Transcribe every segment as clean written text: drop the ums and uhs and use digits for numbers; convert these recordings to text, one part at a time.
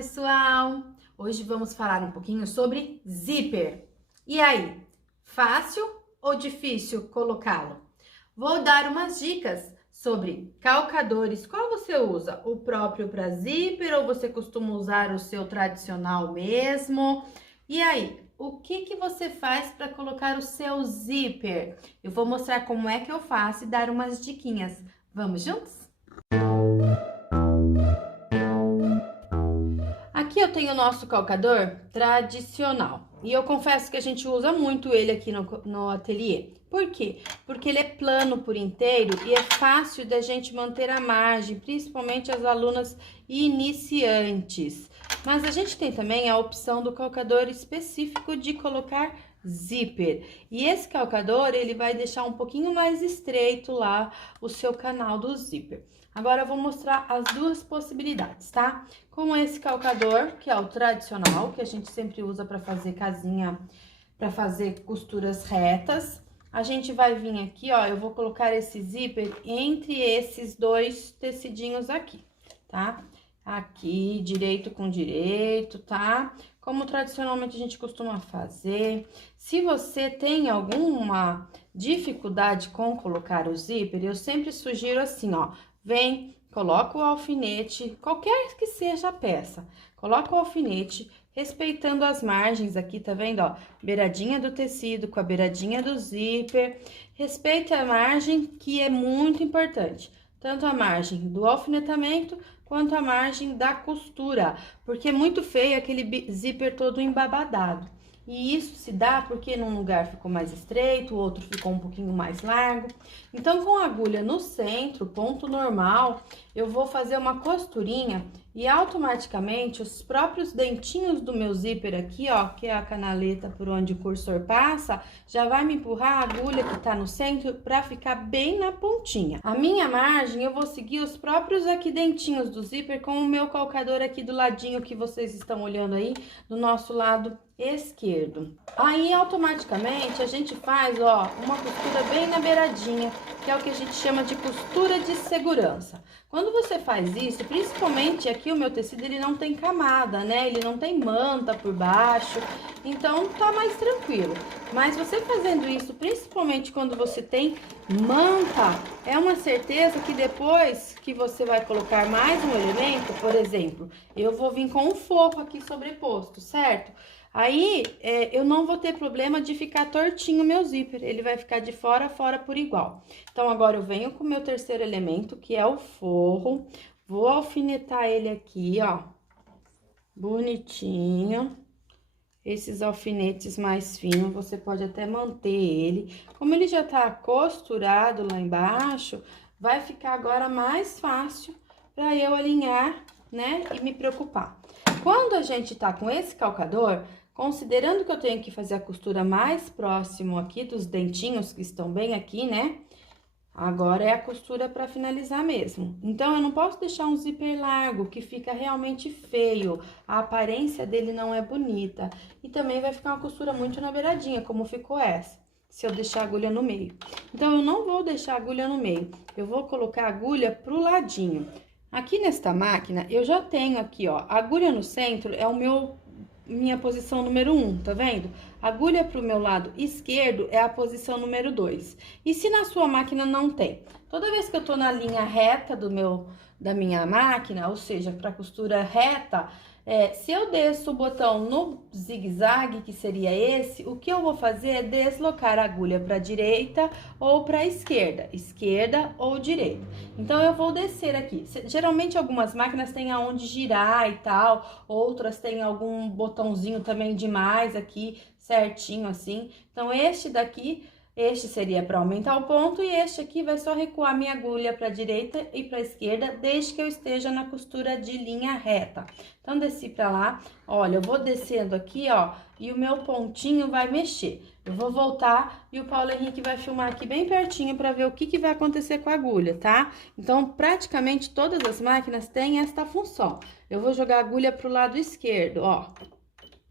pessoal! Hoje vamos falar um pouquinho sobre zíper. E aí, fácil ou difícil colocá-lo? Vou dar umas dicas sobre calcadores. Qual você usa? O próprio para zíper ou você costuma usar o seu tradicional mesmo? E aí, o que você faz para colocar o seu zíper? Eu vou mostrar como é que eu faço e dar umas diquinhas. Vamos juntos? Aqui eu tenho o nosso calcador tradicional e eu confesso que a gente usa muito ele aqui no ateliê. Por quê? Porque ele é plano por inteiro e é fácil da gente manter a margem, principalmente as alunas iniciantes. Mas a gente tem também a opção do calcador específico de colocar zíper. E esse calcador, ele vai deixar um pouquinho mais estreito lá o seu canal do zíper. Agora eu vou mostrar as duas possibilidades, tá? Com esse calcador, que é o tradicional, que a gente sempre usa para fazer casinha, para fazer costuras retas. A gente vai vir aqui, ó, eu vou colocar esse zíper entre esses dois tecidinhos aqui, tá? Aqui, direito com direito, tá? Como tradicionalmente a gente costuma fazer. Se você tem alguma dificuldade com colocar o zíper, eu sempre sugiro assim, ó. Vem, coloca o alfinete, qualquer que seja a peça, coloca o alfinete, respeitando as margens aqui, tá vendo, ó? Beiradinha do tecido com a beiradinha do zíper. Respeite a margem, que é muito importante. Tanto a margem do alfinetamento, quanto a margem da costura. Porque é muito feio aquele zíper todo embabadado. E isso se dá porque num lugar ficou mais estreito, o outro ficou um pouquinho mais largo. Então, com a agulha no centro, ponto normal, eu vou fazer uma costurinha e automaticamente os próprios dentinhos do meu zíper aqui, ó, que é a canaleta por onde o cursor passa, já vai me empurrar a agulha que tá no centro pra ficar bem na pontinha. A minha margem, eu vou seguir os próprios aqui dentinhos do zíper com o meu calcador aqui do ladinho que vocês estão olhando aí, do nosso lado esquerdo. Aí, automaticamente, a gente faz, ó, uma costura bem na beiradinha, que é o que a gente chama de costura de segurança. Quando você faz isso, principalmente aqui o meu tecido, ele não tem camada, né? Ele não tem manta por baixo, então tá mais tranquilo. Mas você fazendo isso, principalmente quando você tem manta, é uma certeza que depois que você vai colocar mais um elemento, por exemplo, eu vou vir com um forro aqui sobreposto, certo? Aí, eu não vou ter problema de ficar tortinho o meu zíper, ele vai ficar de fora a fora por igual. Então, agora eu venho com o meu terceiro elemento, que é o forro, vou alfinetar ele aqui, ó, bonitinho. Esses alfinetes mais finos, você pode até manter ele. Como ele já tá costurado lá embaixo, vai ficar agora mais fácil para eu alinhar, né, e me preocupar. Quando a gente tá com esse calcador, considerando que eu tenho que fazer a costura mais próximo aqui dos dentinhos que estão bem aqui, né? Agora é a costura para finalizar mesmo. Então, eu não posso deixar um zíper largo, que fica realmente feio. A aparência dele não é bonita. E também vai ficar uma costura muito na beiradinha, como ficou essa, se eu deixar a agulha no meio. Então, eu não vou deixar a agulha no meio. Eu vou colocar a agulha pro ladinho. Aqui nesta máquina, eu já tenho aqui, ó, a agulha no centro é minha posição número 1, tá vendo? Agulha pro meu lado esquerdo é a posição número 2. E se na sua máquina não tem? Toda vez que eu tô na linha reta da minha máquina, ou seja, pra costura reta, se eu desço o botão no zigue-zague, que seria esse, o que eu vou fazer é deslocar a agulha para direita ou para esquerda ou direita. Então, eu vou descer aqui. Geralmente, algumas máquinas têm aonde girar e tal, outras têm algum botãozinho também demais aqui, certinho assim. Então, este seria para aumentar o ponto e este aqui vai só recuar minha agulha para a direita e para a esquerda, desde que eu esteja na costura de linha reta. Então, desci para lá, olha, eu vou descendo aqui, ó, e o meu pontinho vai mexer. Eu vou voltar e o Paulo Henrique vai filmar aqui bem pertinho para ver o que vai acontecer com a agulha, tá? Então, praticamente todas as máquinas têm esta função. Eu vou jogar a agulha pro lado esquerdo, ó.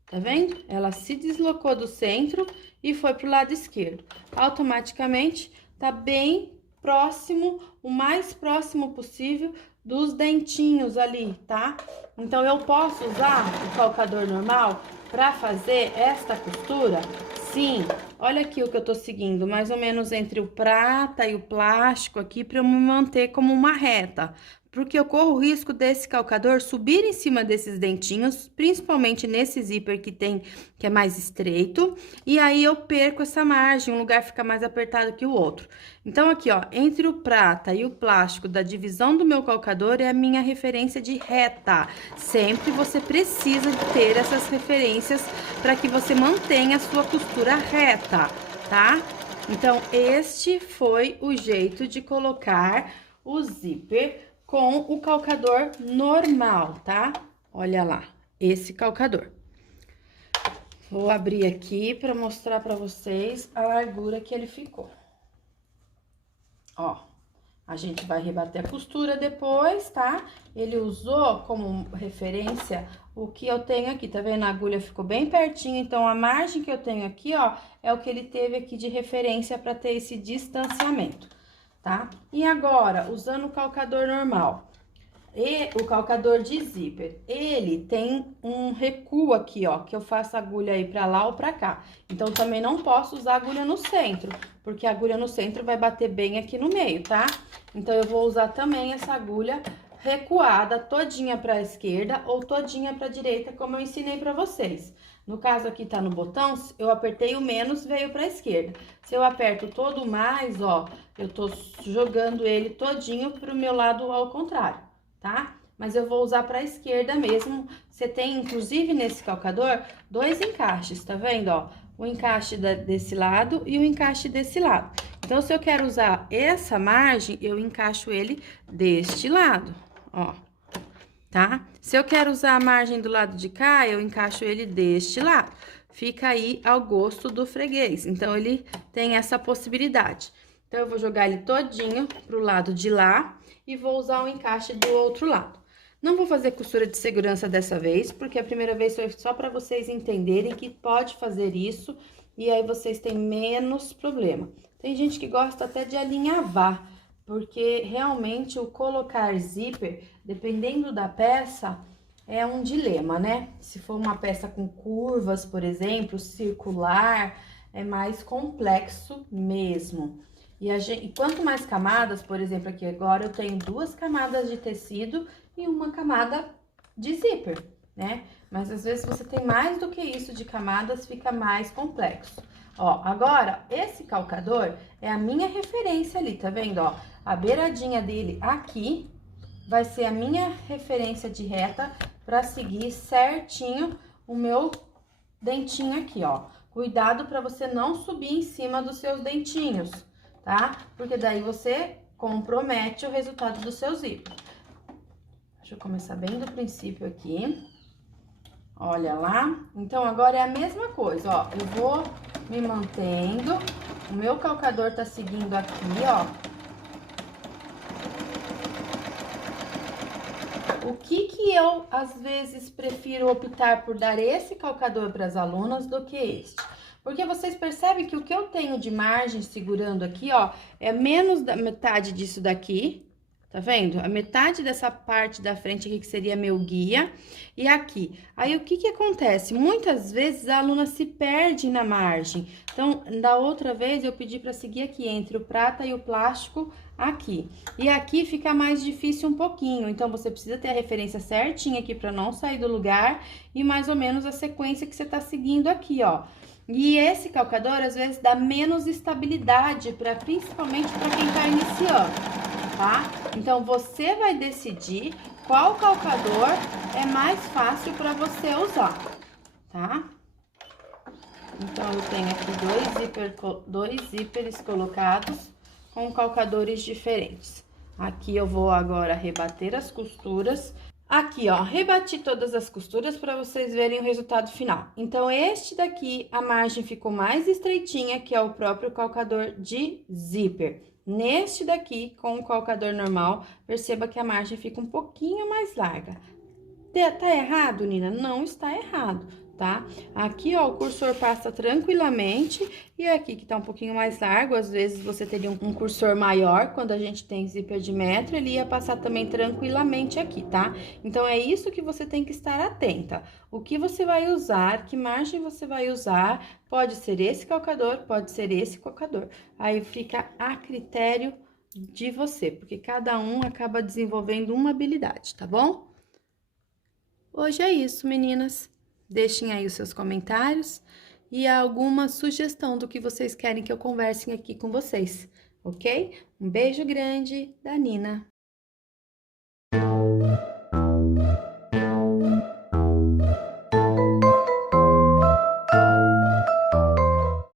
Tá vendo? Ela se deslocou do centro e foi pro lado esquerdo. Automaticamente, tá bem próximo, o mais próximo possível dos dentinhos ali, tá? Então, eu posso usar o calcador normal para fazer esta costura? Sim. Olha aqui o que eu tô seguindo, mais ou menos entre o prata e o plástico aqui, para eu me manter como uma reta. Porque eu corro o risco desse calcador subir em cima desses dentinhos, principalmente nesse zíper que é mais estreito, e aí eu perco essa margem, um lugar fica mais apertado que o outro. Então, aqui, ó, entre o prata e o plástico da divisão do meu calcador é a minha referência de reta. Sempre você precisa ter essas referências para que você mantenha a sua costura reta, tá? Então, este foi o jeito de colocar o zíper com o calcador normal, tá? Olha lá, esse calcador. Vou abrir aqui para mostrar para vocês a largura que ele ficou. Ó, a gente vai rebater a costura depois, tá? Ele usou como referência o que eu tenho aqui, tá vendo? A agulha ficou bem pertinho, então a margem que eu tenho aqui, ó, é o que ele teve aqui de referência para ter esse distanciamento, tá? E agora, usando o calcador normal e o calcador de zíper, ele tem um recuo aqui, ó, que eu faço a agulha aí pra lá ou pra cá. Então, também não posso usar a agulha no centro, porque a agulha no centro vai bater bem aqui no meio, tá? Então, eu vou usar também essa agulha recuada todinha pra esquerda ou todinha pra direita, como eu ensinei pra vocês. No caso aqui tá no botão, eu apertei o menos, veio pra esquerda. Se eu aperto todo o mais, ó, eu tô jogando ele todinho pro meu lado ao contrário, tá? Mas eu vou usar pra esquerda mesmo. Você tem, inclusive, nesse calcador, dois encaixes, tá vendo, ó? O encaixe desse lado e o encaixe desse lado. Então, se eu quero usar essa margem, eu encaixo ele deste lado, ó. Tá? Se eu quero usar a margem do lado de cá, eu encaixo ele deste lado. Fica aí ao gosto do freguês. Então, ele tem essa possibilidade. Então, eu vou jogar ele todinho pro lado de lá e vou usar o encaixe do outro lado. Não vou fazer costura de segurança dessa vez, porque a primeira vez foi só para vocês entenderem que pode fazer isso e aí vocês têm menos problema. Tem gente que gosta até de alinhavar, porque realmente o colocar zíper, dependendo da peça, é um dilema, né? Se for uma peça com curvas, por exemplo, circular, é mais complexo mesmo. E quanto mais camadas, por exemplo, aqui agora eu tenho 2 camadas de tecido e uma camada de zíper, né? Mas às vezes você tem mais do que isso de camadas, fica mais complexo. Ó, agora, esse calcador é a minha referência ali, tá vendo, ó? A beiradinha dele aqui vai ser a minha referência de reta para seguir certinho o meu dentinho aqui, ó. Cuidado para você não subir em cima dos seus dentinhos, tá? Porque daí você compromete o resultado do seu zíper. Deixa eu começar bem do princípio aqui. Olha lá. Então, agora é a mesma coisa, ó. Eu vou me mantendo. O meu calcador tá seguindo aqui, ó. O que eu, às vezes, prefiro optar por dar esse calcador para as alunas do que este? Porque vocês percebem que o que eu tenho de margem segurando aqui, ó, é menos da metade disso daqui, tá vendo? A metade dessa parte da frente aqui, que seria meu guia, e aqui. Aí, o que acontece? Muitas vezes, a aluna se perde na margem. Então, da outra vez, eu pedi para seguir aqui, entre o prata e o plástico, aqui. E aqui fica mais difícil um pouquinho, então, você precisa ter a referência certinha aqui para não sair do lugar, e mais ou menos a sequência que você tá seguindo aqui, ó. E esse calcador, às vezes, dá menos estabilidade, principalmente para quem tá iniciando, tá? Então, você vai decidir qual calcador é mais fácil para você usar, tá? Então, eu tenho aqui dois zíperes colocados com calcadores diferentes. Aqui eu vou agora rebater as costuras. Aqui, ó, rebati todas as costuras para vocês verem o resultado final. Então, este daqui, a margem ficou mais estreitinha, que é o próprio calcador de zíper. Neste daqui, com o calcador normal, perceba que a margem fica um pouquinho mais larga. Tá errado, Nina? Não está errado, tá? Aqui, ó, o cursor passa tranquilamente, e aqui que tá um pouquinho mais largo, às vezes você teria um cursor maior, quando a gente tem zíper de metro, ele ia passar também tranquilamente aqui, tá? Então, é isso que você tem que estar atenta. O que você vai usar, que margem você vai usar, pode ser esse calcador, pode ser esse calcador. Aí fica a critério de você, porque cada um acaba desenvolvendo uma habilidade, tá bom? Hoje é isso, meninas. Deixem aí os seus comentários e alguma sugestão do que vocês querem que eu converse aqui com vocês, ok? Um beijo grande da Nina.